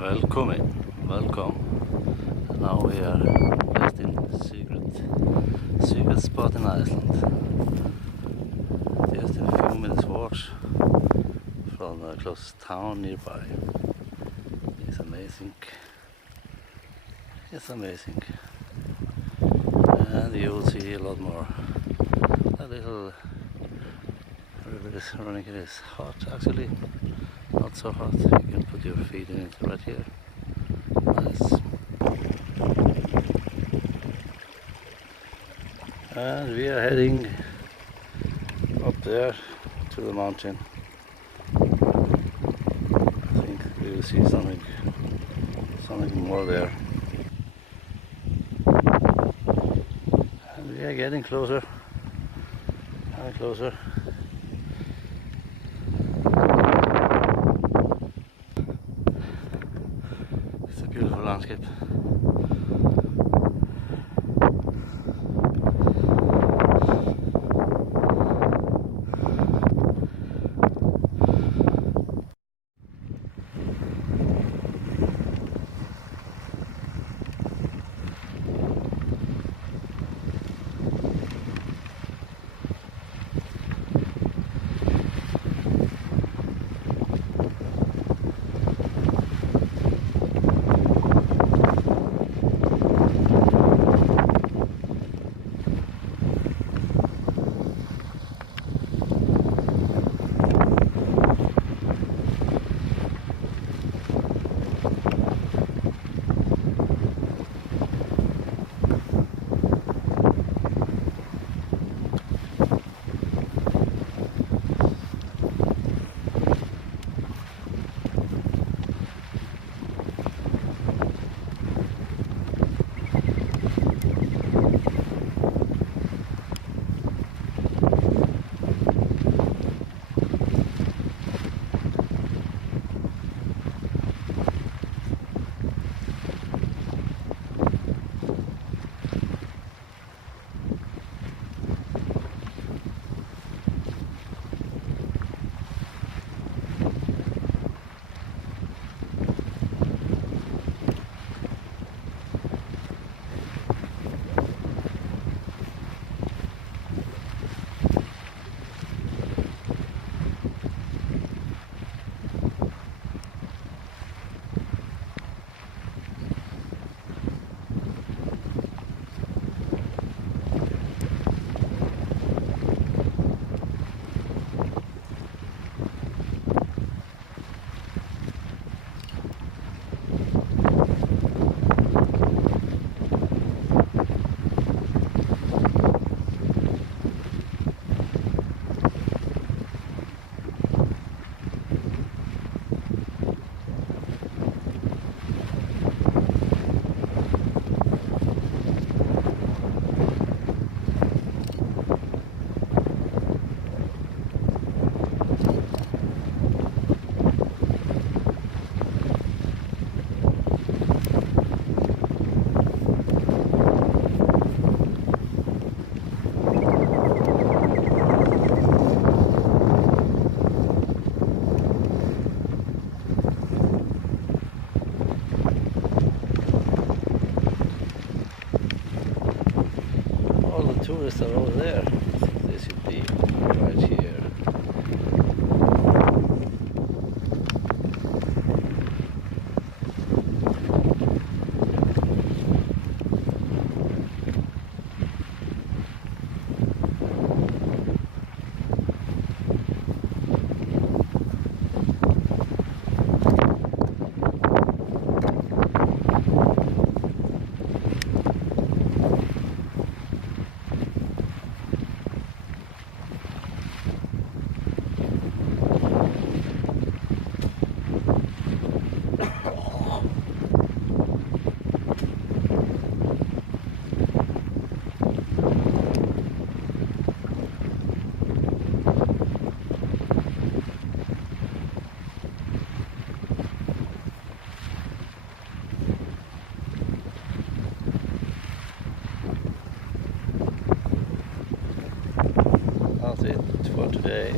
Welcome. Now we are just in secret spot in Iceland. Just in a few minutes walk from the closest town nearby. It's amazing. It's amazing. And you will see a lot more. A little river is running. It is hot actually. Not so hot. You can put your feet in it right here. Nice. And we are heading up there to the mountain. I think we will see something more there. And we are getting closer and closer. It's a beautiful landscape. Tourists are over there. They should be right here. That's it for today.